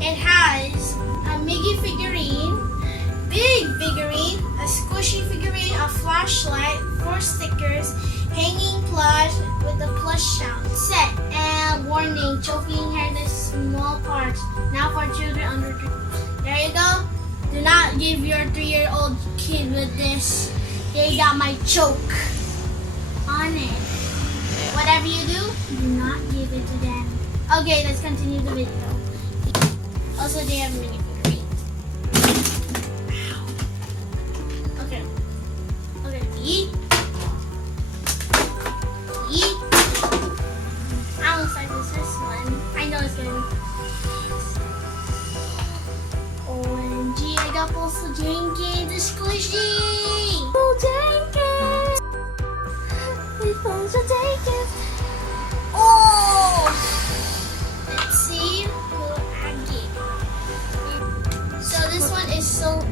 It has a Mickey figurine, big figurine, a squishy figurine, a flashlight, 4 stickers, hanging plush with a plush sound set, and warning, choking hair the small parts. Now for children under 3. There you go. Do not give your 3-year-old kid with this. They got my choke on it. Whatever you do not give it to them. Okay, let's continue the video. Also, they have mini figurines. Okay. Okay, eat. Eat. I don't like this one. I know it's gonna be. OMG, I got also Jenkins, the squishy. Oh, Jenkins. It's also Jenkins. Oh. Let's see who I get. So this one is so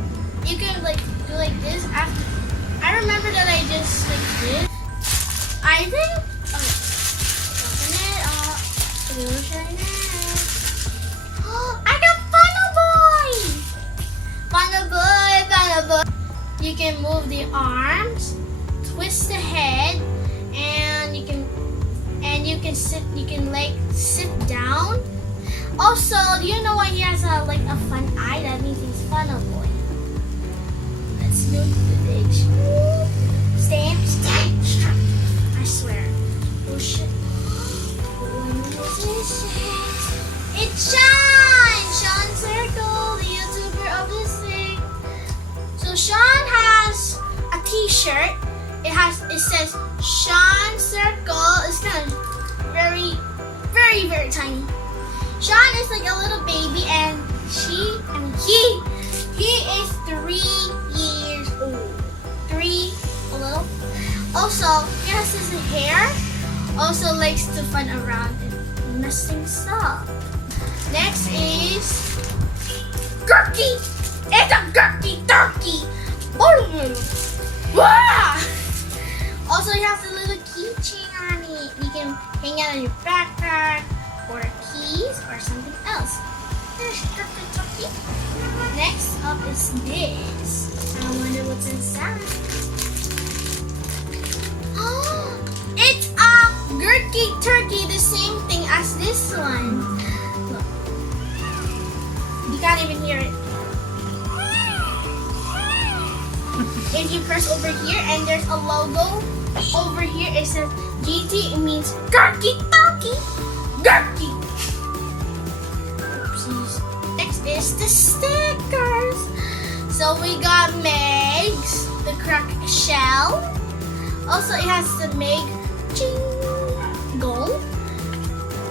you can like do like this after. I remember that I just like did. I think. Okay. Open it up. We'll try next. I got Funnel Boy. Funnel Boy. Funnel Boy. You can move the arms, twist the head, and you can sit. You can like sit down. Also, do you know why he has a fun eye? That means he's Funnel Boy. Let's go to the page. Stand. I swear. Oh shit. It's Sean! Sean Circle, the YouTuber of this thing. So Sean has a t-shirt. It says Sean Circle. It's kind of very, very, very tiny. Sean is like a little baby, and he is 3 years old. 3, a little. Also, he has his hair. Also likes to fun around and nesting stuff. Next is Gurky. It's a Gurky turkey. Wow! Also, he has a little keychain on it. You can hang it on your backpack, or keys, or something else. There's Turkey. Next up is this. I wonder what's inside. Oh, it's a Gurky turkey, the same thing as this one. Look. You can't even hear it. If you press over here and there's a logo over here, it says GT, it means Gurky Turkey. Gurky. Oopsies. Next is the stickers. So we got Meg's, the crack shell. Also, it has the Meg jingle.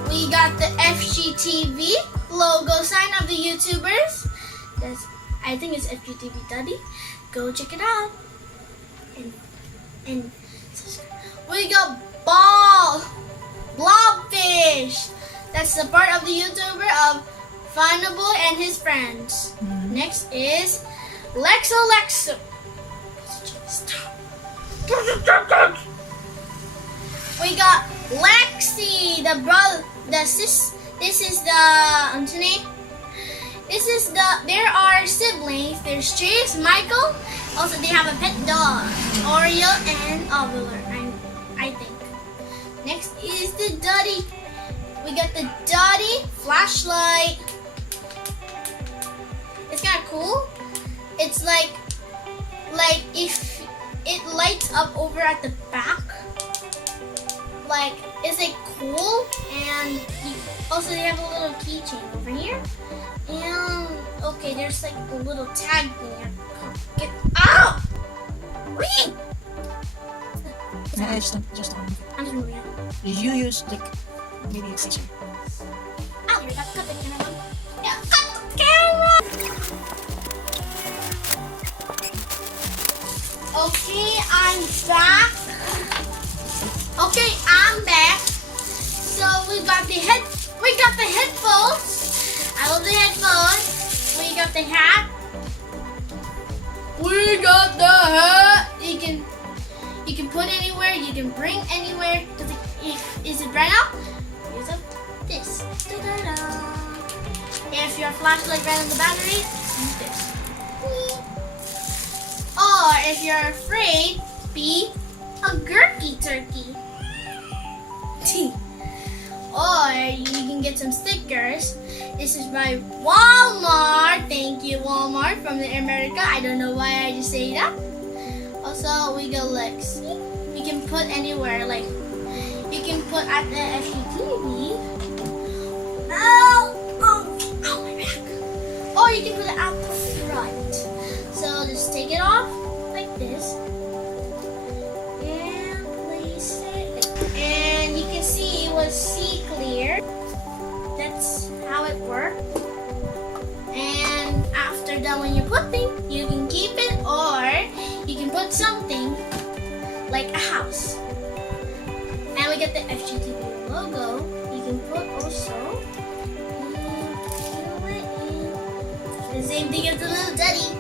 We got the FGTEEV logo sign of the YouTubers. I think it's FGTEEV Daddy. Go check it out. And we got Blobfish. That's the part of the YouTuber of Funnable and his friends. Next is Lexo. We got Lexi, the brother, this is the name. There are siblings. There's Chase, Michael. Also, they have a pet dog, Oreo and Ovular, I think. Next is the Dottie. We got the Dottie flashlight. It's kind of cool. It's like if it lights up over at the back. Like, it's like cool, and also they have a little keychain over here. And okay, there's like a little tag thing. Get out! Just on. I'm just moving it. Did you use like maybe a scissor? Ow! You're not cut the camera. Yeah, cut the camera! Okay, I'm back. So we got the headphones. I love the headphones. We got the hat. You can put anywhere. You can bring anywhere. Is it right now? Use up this. Da-da-da. If if your flashlight ran on the battery, use this. Or if you're afraid, be a gurky turkey. Or you can get some stickers. This is by Walmart. Thank you, Walmart from America. I don't know why I just say that. Also, we go like, see? We can put anywhere. Like, you can put at the FGTEEV. Ow, my back. Or you can put it out the front. So just take it off like this. And place it. And you can see it was see clear. That's how it worked. And after that, when you're putting, you can keep it, or you can put something like a house. And we get the FGTEEV logo. You can put also the same thing as the little daddy.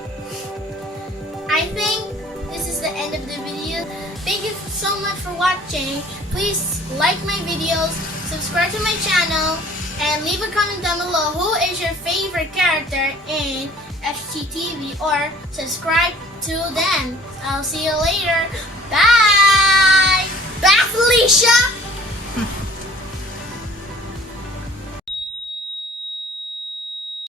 I think this is the end of the video. Thank you so much for watching. Please like my videos, subscribe to my channel, and leave a comment down below who is your favorite character in FGTEEV, or subscribe to them. I'll see you later. Bye! Bye, Felicia!